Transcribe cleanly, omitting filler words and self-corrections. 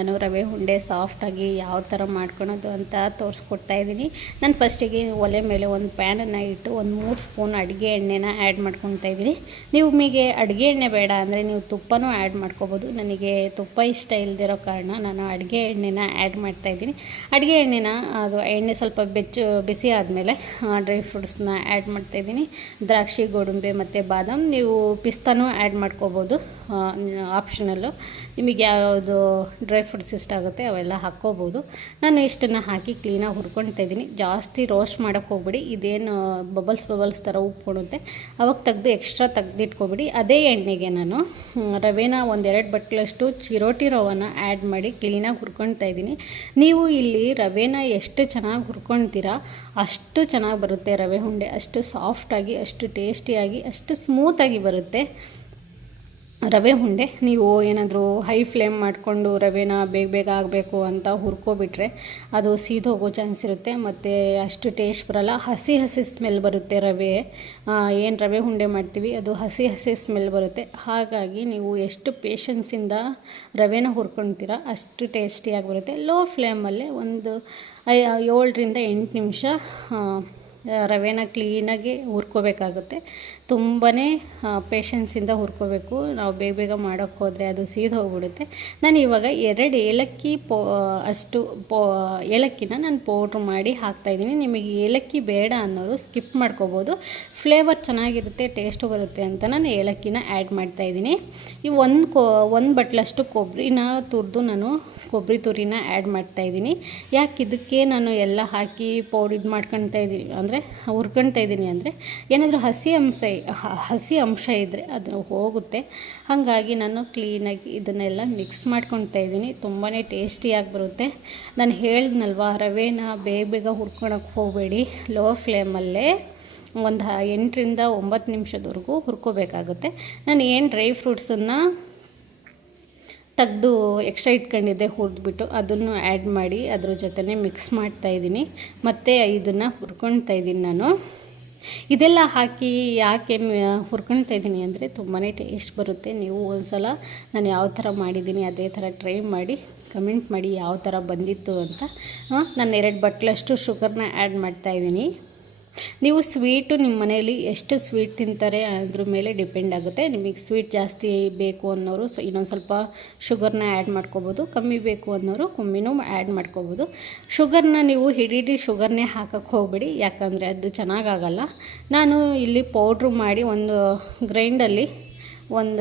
ನಾನು ರವೆ ಉಂಡೆ ಸಾಫ್ಟಾಗಿ ಯಾವ ಥರ ಮಾಡ್ಕೊಳೋದು ಅಂತ ತೋರಿಸ್ಕೊಡ್ತಾ ಇದ್ದೀನಿ. ನಾನು ಫಸ್ಟಿಗೆ ಒಲೆ ಮೇಲೆ ಒಂದು ಪ್ಯಾನನ್ನು ಇಟ್ಟು ಒಂದು 3 ಸ್ಪೂನ್ ಅಡುಗೆ ಎಣ್ಣೆನ ಆ್ಯಡ್ ಮಾಡ್ಕೊತಾ ಇದ್ದೀನಿ. ನಿಮಗೆ ಅಡುಗೆ ಎಣ್ಣೆ ಬೇಡ ಅಂದರೆ ನೀವು ತುಪ್ಪನೂ ಆ್ಯಡ್ ಮಾಡ್ಕೋಬೋದು. ನನಗೆ ತುಪ್ಪ ಇಷ್ಟ ಇಲ್ಲದಿರೋ ಕಾರಣ ನಾನು ಅಡುಗೆ ಎಣ್ಣೆನ ಆ್ಯಡ್ ಮಾಡ್ತಾಯಿದ್ದೀನಿ. ಅಡುಗೆ ಎಣ್ಣೆನ ಅದು ಎಣ್ಣೆ ಸ್ವಲ್ಪ ಬಿಸಿ ಆದಮೇಲೆ ಡ್ರೈ ಫ್ರೂಟ್ಸ್ನ ಆ್ಯಡ್ ಮಾಡ್ತಾಯಿದ್ದೀನಿ. ದ್ರಾಕ್ಷಿ, ಗೋಡಂಬಿ ಮತ್ತು ಬಾದಾಮ್. ನೀವು ಪಿಸ್ತಾನೂ ಆ್ಯಡ್ ಮಾಡ್ಕೋಬೋದು, ಆಪ್ಷನಲ್ಲು. ನಿಮಗೆ ಯಾವುದು ಡ್ರೈ ಫ್ರೂಟ್ಸ್ ಇಷ್ಟ ಆಗುತ್ತೆ ಅವೆಲ್ಲ ಹಾಕ್ಕೋಬೋದು. ನಾನು ಇಷ್ಟನ್ನು ಹಾಕಿ ಕ್ಲೀನಾಗಿ ಹುರ್ಕೊಳ್ತಾ ಇದ್ದೀನಿ. ಜಾಸ್ತಿ ರೋಸ್ಟ್ ಮಾಡೋಕ್ಕೆ ಹೋಗ್ಬಿಡಿ. ಇದೇನು ಬಬಲ್ಸ್ ಥರ ಉಪ್ಕೊಳುತ್ತೆ, ಅವಾಗ ಎಕ್ಸ್ಟ್ರಾ ತೆಗ್ದಿಟ್ಕೊಬಿಡಿ. ಅದೇ ಎಣ್ಣೆಗೆ ನಾನು ರವೆನ 1-2 ಬಟ್ಲಷ್ಟು ಚಿರೋಟಿ ರವೆನ ಆ್ಯಡ್ ಮಾಡಿ ಕ್ಲೀನಾಗಿ ಹುರ್ಕೊಳ್ತಾ ಇದ್ದೀನಿ. ನೀವು ಇಲ್ಲಿ ರವೆನ ಎಷ್ಟು ಚೆನ್ನಾಗಿ ಹುರ್ಕೊಳ್ತೀರಾ ಅಷ್ಟು ಚೆನ್ನಾಗಿ ಬರುತ್ತೆ ರವೆ ಉಂಡೆ. ಅಷ್ಟು ಸಾಫ್ಟಾಗಿ, ಅಷ್ಟು ಟೇಸ್ಟಿಯಾಗಿ, ಅಷ್ಟು ಸ್ಮೂತಾಗಿ ಬರುತ್ತೆ ರವೆ ಉಂಡೆ. ನೀವು ಏನಾದರೂ ಹೈ ಫ್ಲೇಮ್ ಮಾಡಿಕೊಂಡು ರವೆನ ಬೇಗ ಆಗಬೇಕು ಅಂತ ಹುರ್ಕೊಬಿಟ್ರೆ ಅದು ಸೀದೋಗೋ ಚಾನ್ಸ್ ಇರುತ್ತೆ, ಮತ್ತು ಅಷ್ಟು ಟೇಸ್ಟ್ ಬರೋಲ್ಲ. ಹಸಿ ಸ್ಮೆಲ್ ಬರುತ್ತೆ. ಏನು ರವೆ ಉಂಡೆ ಮಾಡ್ತೀವಿ ಅದು ಹಸಿ ಸ್ಮೆಲ್ ಬರುತ್ತೆ. ಹಾಗಾಗಿ ನೀವು ಎಷ್ಟು ಪೇಷನ್ಸಿಂದ ರವೆನ ಹುರ್ಕೊಳ್ತೀರ ಅಷ್ಟು ಟೇಸ್ಟಿಯಾಗಿ ಬರುತ್ತೆ. ಲೋ ಫ್ಲೇಮಲ್ಲೇ ಒಂದು 7-8 ನಿಮಿಷ ರವೆನ ಕ್ಲೀನಾಗಿ ಹುರ್ಕೋಬೇಕಾಗುತ್ತೆ. ತುಂಬಾ ಪೇಷನ್ಸಿಂದ ಹುರ್ಕೋಬೇಕು. ನಾವು ಬೇಗ ಮಾಡೋಕ್ಕೆ ಹೋದರೆ ಅದು ಹೋಗ್ಬಿಡುತ್ತೆ. ನಾನು ಇವಾಗ 2 ಏಲಕ್ಕಿ ಏಲಕ್ಕಿನ ನಾನು ಪೌಡ್ರ್ ಮಾಡಿ ಹಾಕ್ತಾಯಿದ್ದೀನಿ. ನಿಮಗೆ ಏಲಕ್ಕಿ ಬೇಡ ಅನ್ನೋರು ಸ್ಕಿಪ್ ಮಾಡ್ಕೋಬೋದು. ಫ್ಲೇವರ್ ಚೆನ್ನಾಗಿರುತ್ತೆ, ಟೇಸ್ಟು ಬರುತ್ತೆ ಅಂತ ನಾನು ಏಲಕ್ಕಿನ ಆ್ಯಡ್ ಮಾಡ್ತಾಯಿದ್ದೀನಿ. ಈ ಒಂದು ಬಟ್ಲಷ್ಟು ಕೊಬ್ಬರಿನ ತುರಿದು ನಾನು ಕೊಬ್ಬರಿ ತುರಿನ ಆ್ಯಡ್ ಮಾಡ್ತಾಯಿದ್ದೀನಿ. ಯಾಕೆ ಇದಕ್ಕೆ ನಾನು ಎಲ್ಲ ಹಾಕಿ ಮಾಡ್ಕೊಳ್ತಾ ಇದ್ದೀನಿ ಅಂದರೆ ಹುರ್ಕೊಳ್ತಾ ಇದ್ದೀನಿ ಅಂದರೆ ಏನಾದರೂ ಹಸಿ ಅಂಶ ಇದ್ದರೆ ಅದು ಹೋಗುತ್ತೆ. ಹಾಗಾಗಿ ನಾನು ಕ್ಲೀನಾಗಿ ಇದನ್ನೆಲ್ಲ ಮಿಕ್ಸ್ ಮಾಡ್ಕೊಳ್ತಾ ಇದ್ದೀನಿ. ತುಂಬಾ ಟೇಸ್ಟಿಯಾಗಿ ಬರುತ್ತೆ. ನಾನು ಹೇಳಿದ್ನಲ್ವ, ರವೆನ ಬೇಗ ಹುರ್ಕೊಳಕ್ಕೆ ಹೋಗಬೇಡಿ. ಲೋ ಫ್ಲೇಮಲ್ಲೇ ಒಂದು 8-9 ನಿಮಿಷದವರೆಗೂ ಹುರ್ಕೋಬೇಕಾಗುತ್ತೆ. ನಾನು ಏನು ಡ್ರೈ ಫ್ರೂಟ್ಸನ್ನು ತೆಗೆದು ಎಕ್ಸ್ಟ್ರಾ ಇಟ್ಕೊಂಡಿದ್ದೆ ಹುರಿದ್ಬಿಟ್ಟು ಅದನ್ನು ಆ್ಯಡ್ ಮಾಡಿ ಅದ್ರ ಜೊತೆ ಮಿಕ್ಸ್ ಮಾಡ್ತಾಯಿದ್ದೀನಿ. ಮತ್ತು ಇದನ್ನು ಹುರ್ಕೊಳ್ತಾ ಇದ್ದೀನಿ ನಾನು. ಇದೆಲ್ಲ ಹಾಕಿ ಯಾಕೆ ಹುರ್ಕೊಳ್ತಾ ಇದ್ದೀನಿ ಅಂದರೆ ತುಂಬಾ ಟೇಸ್ಟ್ ಬರುತ್ತೆ. ನೀವು ಒಂದು ಸಲ ನಾನು ಯಾವ ಥರ ಮಾಡಿದ್ದೀನಿ ಅದೇ ಥರ ಟ್ರೈ ಮಾಡಿ ಕಮೆಂಟ್ ಮಾಡಿ ಯಾವ ಥರ ಬಂದಿತ್ತು ಅಂತ. ನಾನು 2 ಬಟ್ಲಷ್ಟು ಶುಗರ್ನ ಆ್ಯಡ್ ಮಾಡ್ತಾಯಿದ್ದೀನಿ. ನೀವು ಸ್ವೀಟು ನಿಮ್ಮ ಮನೆಯಲ್ಲಿ ಎಷ್ಟು ಸ್ವೀಟ್ ತಿಂತಾರೆ ಅದ್ರ ಮೇಲೆ ಡಿಪೆಂಡ್ ಆಗುತ್ತೆ. ನಿಮಗೆ ಸ್ವೀಟ್ ಜಾಸ್ತಿ ಬೇಕು ಅನ್ನೋರು ಇನ್ನೊಂದು ಸ್ವಲ್ಪ ಶುಗರ್ನ ಆ್ಯಡ್ ಮಾಡ್ಕೋಬೋದು. ಕಮ್ಮಿ ಬೇಕು ಅನ್ನೋರು ಕಮ್ಮಿನೂ ಆ್ಯಡ್ ಮಾಡ್ಕೋಬೋದು. ಶುಗರ್ನ ನೀವು ಇಡೀ ಶುಗರ್ನೇ ಹಾಕೋಕ್ಕೆ ಹೋಗಬೇಡಿ, ಯಾಕಂದರೆ ಅದು ಚೆನ್ನಾಗಾಗಲ್ಲ. ನಾನು ಇಲ್ಲಿ ಪೌಡ್ರು ಮಾಡಿ ಒಂದು ಗ್ರೈಂಡಲ್ಲಿ ಒಂದು